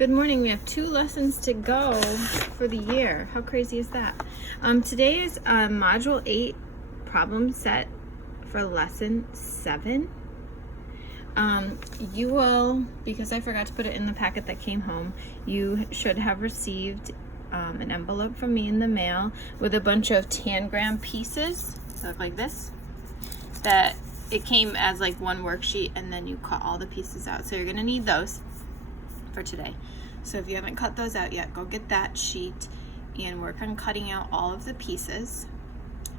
Good morning. We have 2 lessons to go for the year. How crazy is that? Today is Module 8 problem set for Lesson 7. You will, because I forgot to put it in the packet that came home, you should have received an envelope from me in the mail with a bunch of tangram pieces that look like this. That it came as like one worksheet and then you cut all the pieces out. So you're going to need those for today. So if you haven't cut those out yet, go get that sheet and work on cutting out all of the pieces.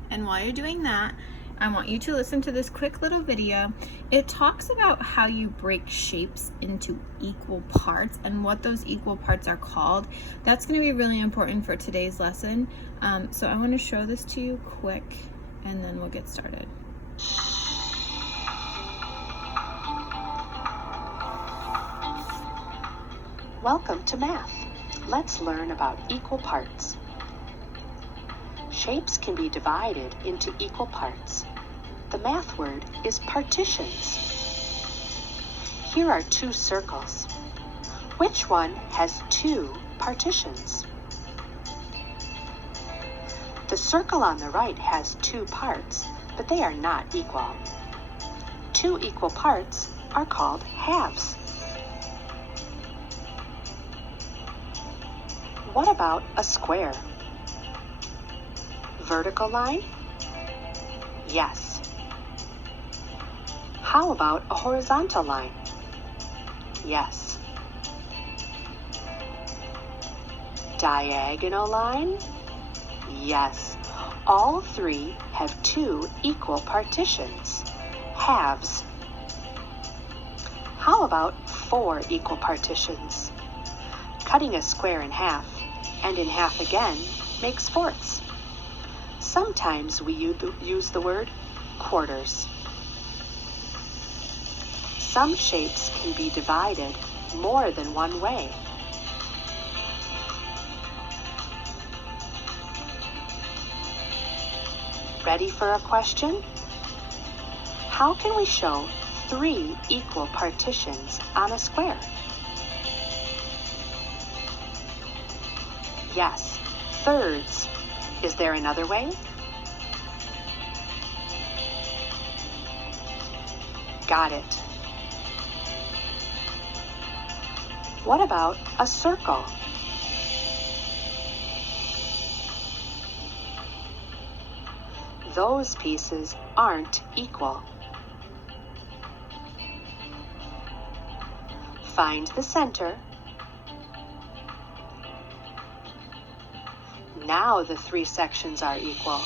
And while you're doing that, I want you to listen to this quick little video. It talks about how you break shapes into equal parts and what those equal parts are called. That's going to be really important for today's lesson. So I want to show this to you quick and then we'll get started. Welcome to math. Let's learn about equal parts. Shapes can be divided into equal parts. The math word is partitions. Here are 2 circles. Which one has 2 partitions? The circle on the right has 2 parts, but they are not equal. 2 equal parts are called halves. What about a square? Vertical line? Yes. How about a horizontal line? Yes. Diagonal line? Yes. All 3 have 2 equal partitions, halves. How about 4 equal partitions? Cutting a square in half and in half again makes fourths. Sometimes we use the word quarters. Some shapes can be divided more than one way. Ready for a question? How can we show 3 equal partitions on a square? Yes, thirds. Is there another way? Got it. What about a circle? Those pieces aren't equal. Find the center. Now the 3 sections are equal.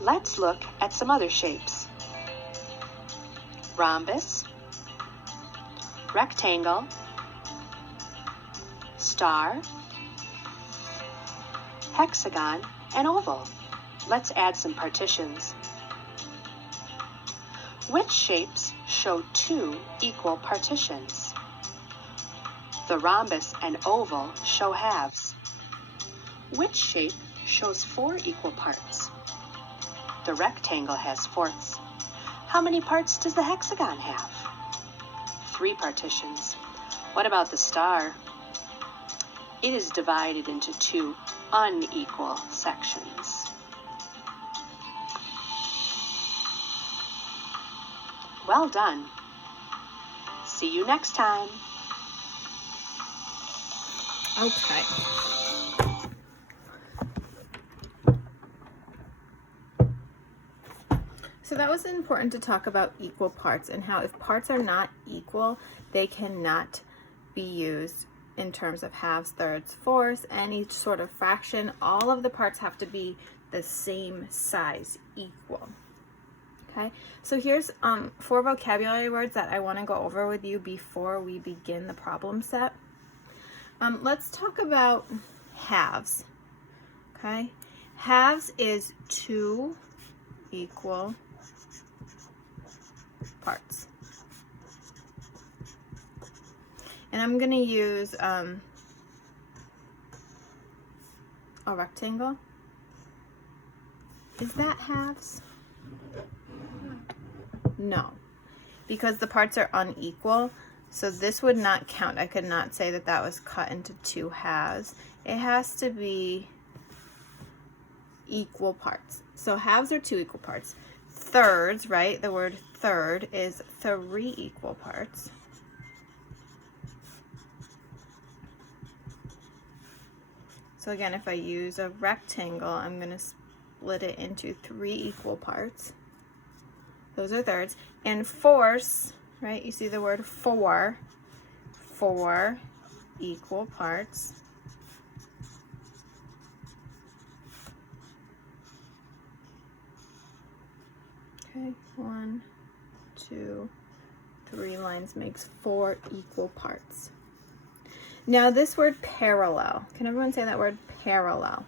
Let's look at some other shapes. Rhombus, rectangle, star, hexagon, and oval. Let's add some partitions. Which shapes show 2 equal partitions? The rhombus and oval show halves. Which shape shows 4 equal parts? The rectangle has fourths. How many parts does the hexagon have? 3 partitions. What about the star? It is divided into 2 unequal sections. Well done. See you next time. Okay. So that was important to talk about equal parts and how if parts are not equal, they cannot be used in terms of halves, thirds, fourths, any sort of fraction. All of the parts have to be the same size, equal. Okay, so here's 4 vocabulary words that I want to go over with you before we begin the problem set. Let's talk about halves. Okay, halves is 2 equal parts. And I'm going to use a rectangle. Is that halves? No, because the parts are unequal. So this would not count. I could not say that that was cut into 2 halves. It has to be equal parts. So halves are 2 equal parts. Thirds, right? The word third is 3 equal parts. So again, if I use a rectangle, I'm going to split it into 3 equal parts. Those are thirds. And fourths, right? You see the word 4 equal parts. Okay, 1, 2, 3 lines makes 4 equal parts. Now this word parallel, can everyone say that word parallel?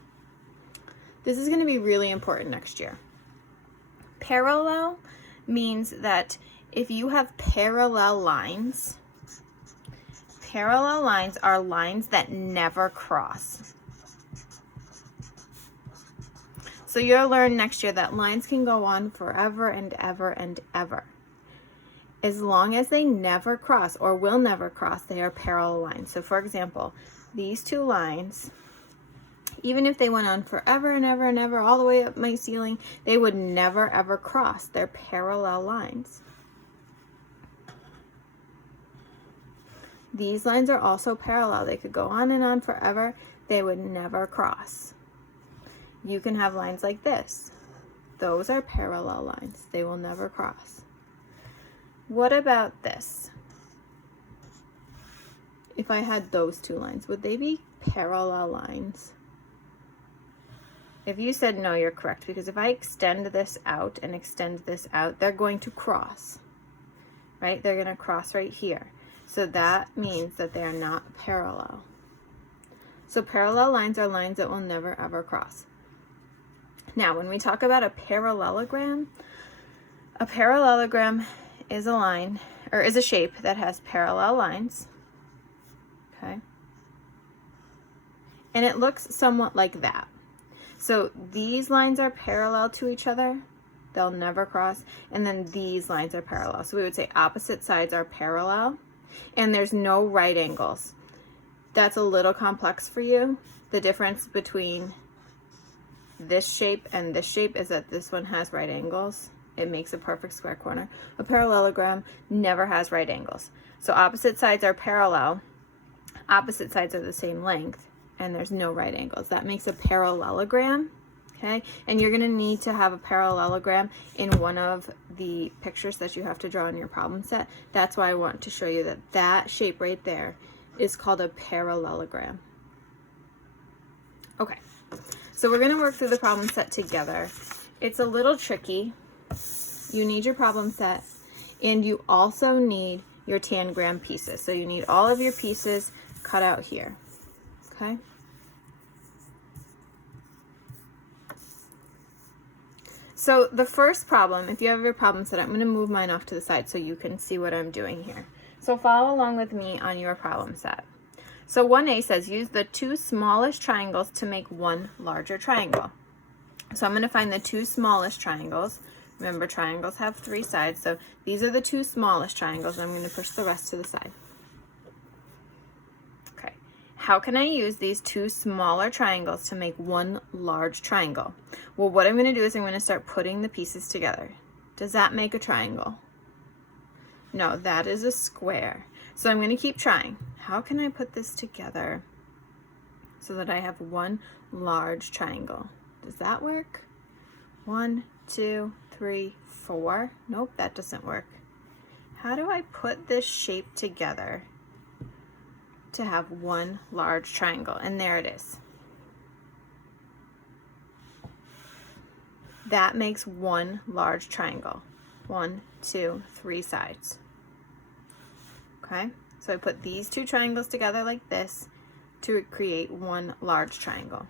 This is going to be really important next year. Parallel means that if you have parallel lines are lines that never cross. So you'll learn next year that lines can go on forever and ever and ever. As long as they never cross or will never cross, they are parallel lines. So for example, these 2 lines, even if they went on forever and ever and ever, all the way up my ceiling, they would never ever cross. They're parallel lines. These lines are also parallel. They could go on and on forever. They would never cross. You can have lines like this. Those are parallel lines. They will never cross. What about this? If I had those 2 lines, would they be parallel lines? If you said no, you're correct, because if I extend this out and extend this out, they're going to cross, right? They're going to cross right here. So that means that they are not parallel. So parallel lines are lines that will never ever cross. Now, when we talk about a parallelogram is a line, or is a shape that has parallel lines, okay? And it looks somewhat like that. So these lines are parallel to each other. They'll never cross. And then these lines are parallel. So we would say opposite sides are parallel, and there's no right angles. That's a little complex for you. The difference between this shape and this shape is that this one has right angles. It makes a perfect square corner. A parallelogram never has right angles. So opposite sides are parallel. Opposite sides are the same length, and there's no right angles. That makes a parallelogram, okay? And you're gonna need to have a parallelogram in one of the pictures that you have to draw in your problem set. That's why I want to show you that that shape right there is called a parallelogram. Okay, so we're gonna work through the problem set together. It's a little tricky. You need your problem set, and you also need your tangram pieces. So you need all of your pieces cut out here, okay? So the first problem, if you have your problem set, I'm going to move mine off to the side so you can see what I'm doing here. So follow along with me on your problem set. So 1A says use the 2 smallest triangles to make 1 larger triangle. So I'm going to find the 2 smallest triangles. Remember, triangles have 3 sides, so these are the 2 smallest triangles, and I'm going to push the rest to the side. Okay, how can I use these 2 smaller triangles to make 1 large triangle? Well, what I'm going to do is I'm going to start putting the pieces together. Does that make a triangle? No, that is a square. So I'm going to keep trying. How can I put this together so that I have 1 large triangle? Does that work? 1, 2, 3, 4. Nope, that doesn't work. How do I put this shape together to have 1 large triangle? And there it is. That makes 1 large triangle. 1, 2, 3 sides. Okay, so I put these 2 triangles together like this to create 1 large triangle.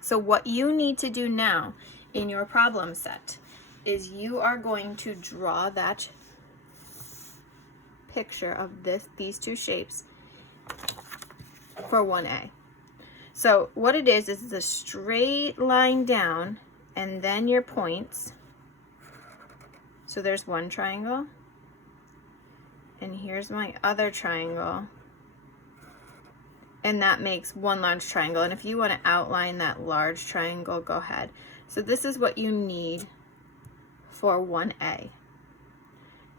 So what you need to do now in your problem set is you are going to draw that picture of these 2 shapes for 1A. So what it is a straight line down and then your points So there's one triangle, and here's my other triangle, and that makes one large triangle. And if you want to outline that large triangle, go ahead. So this is what you need for 1A.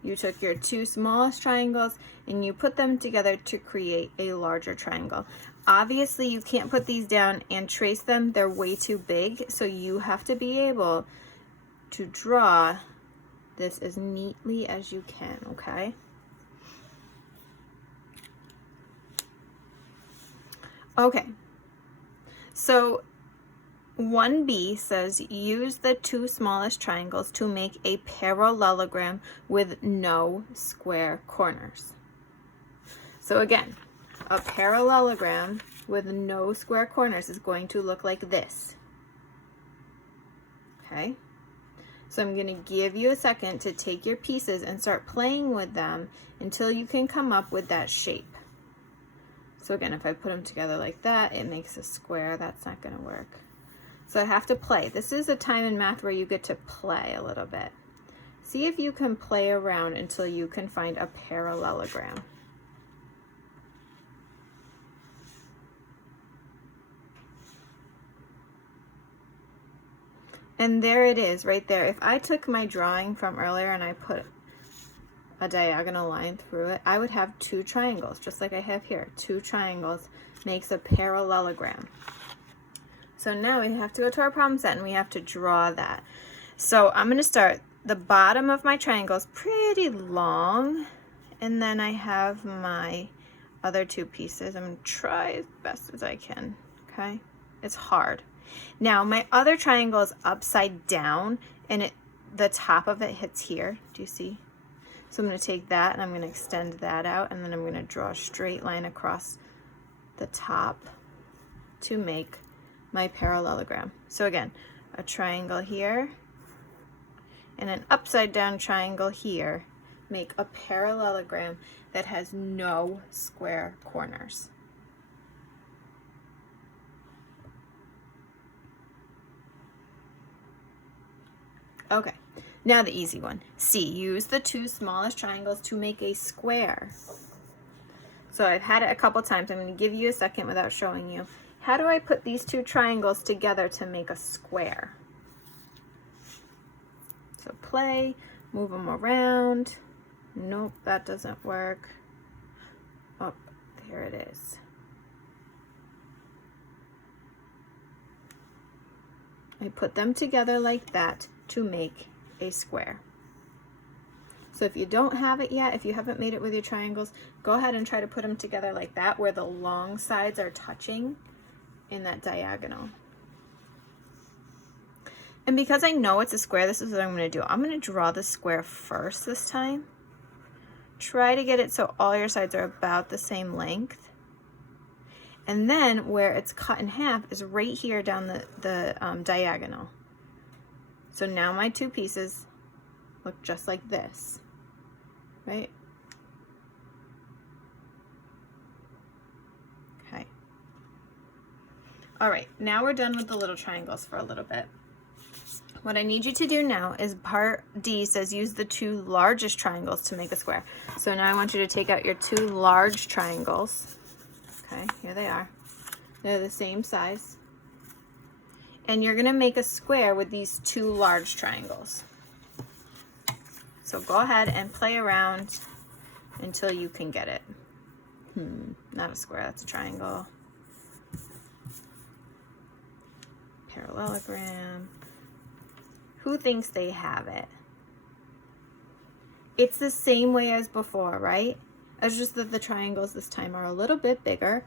You took your two smallest triangles and you put them together to create a larger triangle. Obviously, you can't put these down and trace them. They're way too big, so you have to be able to draw this as neatly as you can, okay? Okay, so 1B says use the two smallest triangles to make a parallelogram with no square corners. So again, a parallelogram with no square corners is going to look like this. Okay, so I'm going to give you a second to take your pieces and start playing with them until you can come up with that shape. So again, if I put them together like that, it makes a square. That's not going to work. So I have to play. This is a time in math where you get to play a little bit. See if you can play around until you can find a parallelogram. And there it is right there. If I took my drawing from earlier and I put a diagonal line through it, I would have two triangles, just like I have here. Two triangles makes a parallelogram. So now we have to go to our problem set and we have to draw that. So I'm going to start, the bottom of my triangle is pretty long, and then I have my other two pieces. I'm going to try as best as I can, okay? It's hard. Now my other triangle is upside down, and the top of it hits here. Do you see? So I'm going to take that and I'm going to extend that out, and then I'm going to draw a straight line across the top to make my parallelogram. So again, a triangle here and an upside down triangle here make a parallelogram that has no square corners. Okay, now the easy one. C, use the two smallest triangles to make a square. So I've had it a couple times. I'm going to give you a second without showing you. How do I put these two triangles together to make a square? So play, move them around. Nope, that doesn't work. Oh, there it is. I put them together like that to make a square. So if you don't have it yet, if you haven't made it with your triangles, go ahead and try to put them together like that, where the long sides are touching in that diagonal. And because I know it's a square, this is what I'm going to do. I'm going to draw the square first this time. Try to get it so all your sides are about the same length. And then where it's cut in half is right here down the diagonal. So now my two pieces look just like this, right? Okay. All right, now we're done with the little triangles for a little bit. What I need you to do now is part D says use the two largest triangles to make a square. So now I want you to take out your two large triangles. Okay, here they are. They're the same size. And you're gonna make a square with these two large triangles. So go ahead and play around until you can get it. Not a square, that's a triangle. Parallelogram. Who thinks they have it? It's the same way as before, right? It's just that the triangles this time are a little bit bigger,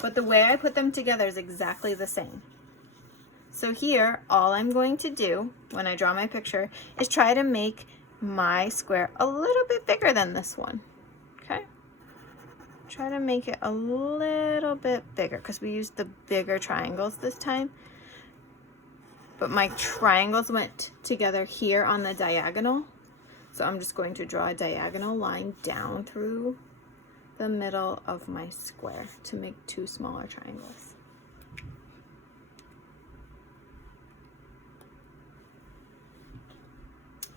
but the way I put them together is exactly the same. So here, all I'm going to do when I draw my picture is try to make my square a little bit bigger than this one, okay? Try to make it a little bit bigger because we used the bigger triangles this time. But my triangles went together here on the diagonal. So I'm just going to draw a diagonal line down through the middle of my square to make two smaller triangles.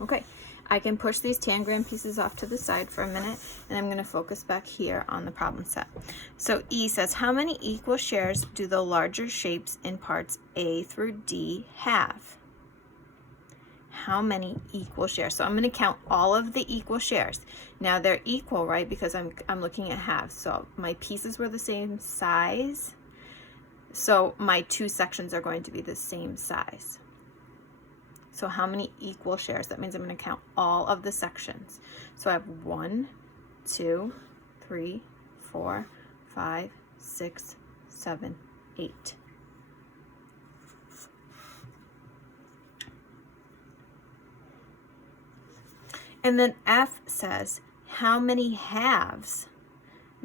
Okay, I can push these tangram pieces off to the side for a minute, and I'm going to focus back here on the problem set. So E says, how many equal shares do the larger shapes in parts A through D have? How many equal shares? So I'm going to count all of the equal shares. Now they're equal, right? Because I'm looking at halves. So my pieces were the same size. So my two sections are going to be the same size. So how many equal shares? That means I'm going to count all of the sections. So I have 1, 2, 3, 4, 5, 6, 7, 8. And then F says, how many halves